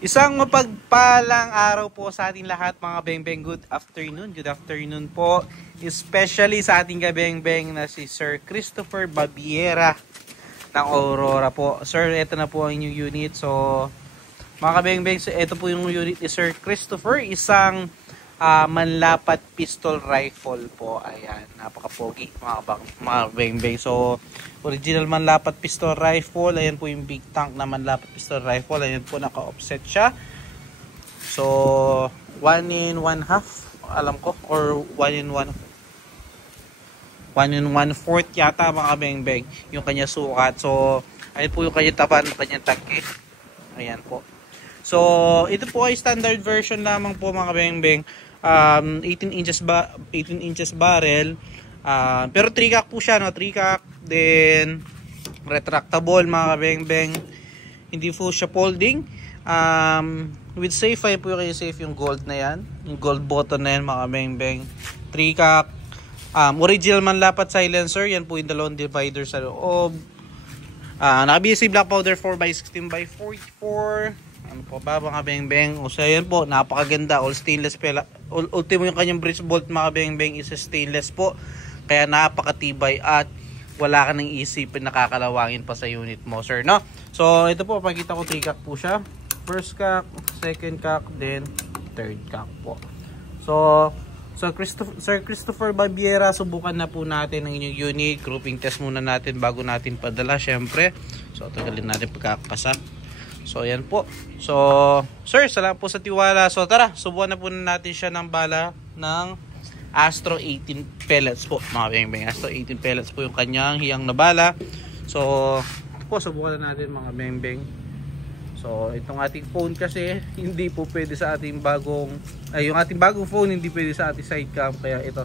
Isang mapagpalang araw po sa ating lahat mga bengbeng. Good afternoon po. Especially sa ating kabengbeng na si Sir Christopher Babiera ng Aurora po. Sir, ito na po ang inyong unit. So mga kabengbeng, so ito po yung unit ni Sir Christopher. Isang manlapat pistol rifle po. Ayan, napaka-pogi mga bengbeng. So original manlapat pistol rifle. Ayan po yung big tank na manlapat pistol rifle. Ayan po, naka-offset siya. So 1 in 1/2 alam ko, or 1 in 1/4 yata mga bengbeng yung kanya sukat. So ayan po yung kanya tapan, kanyang tangke. Ayan po. So ito po ay standard version lamang po mga bengbeng. 18 inches barrel. Pero 3-cock po siya, no? 3-cock, then retractable mga bengbeng. Hindi po siya folding. With safe, ay po yung safe yung gold na yan. Yung gold button na yan mga bengbeng. 3-cock. Original manlapat silencer. Yan po yung dalawang divider sa loob. Naka-BSC black powder 4x16x44. Ano po ba mga bengbeng? O so yan po, napakaganda. All stainless pala. Ultimo yung kanyang bridge bolt mga bengbeng is stainless po. Kaya napakatibay at wala ka nang isipin nakakalawangin pa sa unit mo, sir, no? So ito po, pakita ko 3-cock po siya. First cock, second cock, then third cock po. So Sir Christopher Babiera, subukan na po natin ang inyong unit. Grouping test muna natin bago natin padala, syempre. So tagalin natin pagkakasak. So ayan po. So sir, salamat po sa tiwala. So tara, subukan na po natin siya ng bala ng Astro 18 pellets po mga bengbeng. Astro 18 pellets po yung kanyang hiyang na bala. So ito po, subukan na natin mga bengbeng. So itong ating phone kasi hindi po pwede sa ating yung ating bagong phone hindi pwede sa ating side cam, kaya ito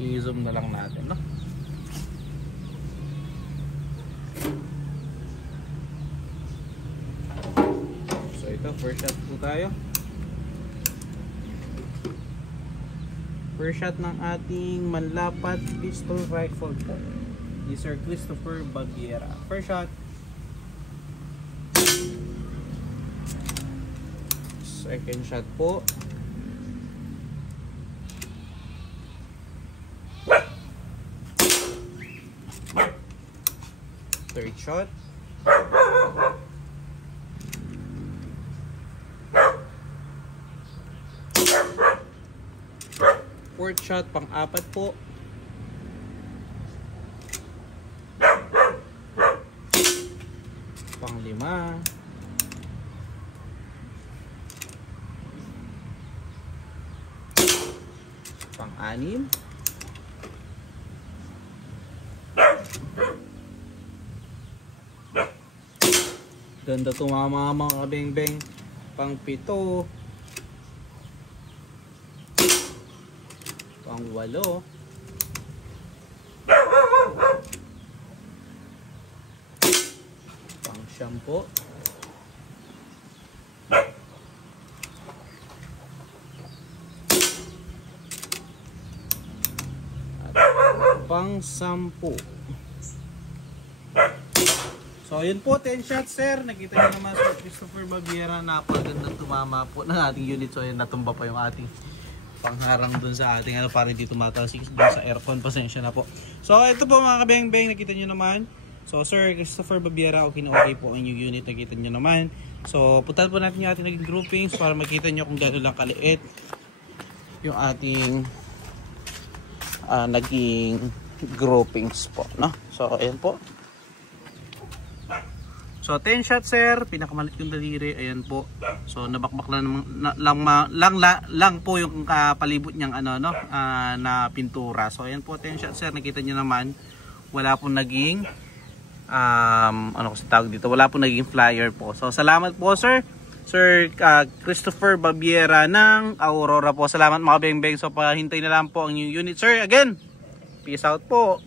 i-zoom na lang natin, no? So ito, first shot po tayo. First shot ng ating manlapat pistol rifle po ni Sir Christopher Babiera. First shot. Second shot po. Third shot. Fourth shot, pang-apat po. Pang-lima. Pang-anim. Ganda tumama mga kabengbeng. Pang-pito. Pang-walo. Pang-siyampo. Pang-10. So yun po, 10 shots sir. Nakita nyo naman Sir Christopher Babiera, napagandang tumama po ng ating unit. So yun, natumba pa yung ating pangharang dun sa ating para hindi tumatalsik dun sa aircon. Pasensya na po. So ito po mga kabengbeng, nakita nyo naman. So Sir Christopher Babiera, okay na okay po ang yung unit, nakita nyo naman. So putal po natin yung ating naging groupings para makita nyo kung gano'n lang kaliit yung ating naging groupings po, no? So ayan po. So 10 shots sir, pinakamalit yung daliri, ayan po. So nabakbak lang po yung palibot niyang na pintura. So ayan po, 10 shots sir, nakita niyo naman wala pong naging wala pong naging flyer po. So salamat po sir. Sir Christopher Babiera ng Aurora po. Salamat mga bengbeng. So pahintay na lang po ang new unit sir. Again, peace out po.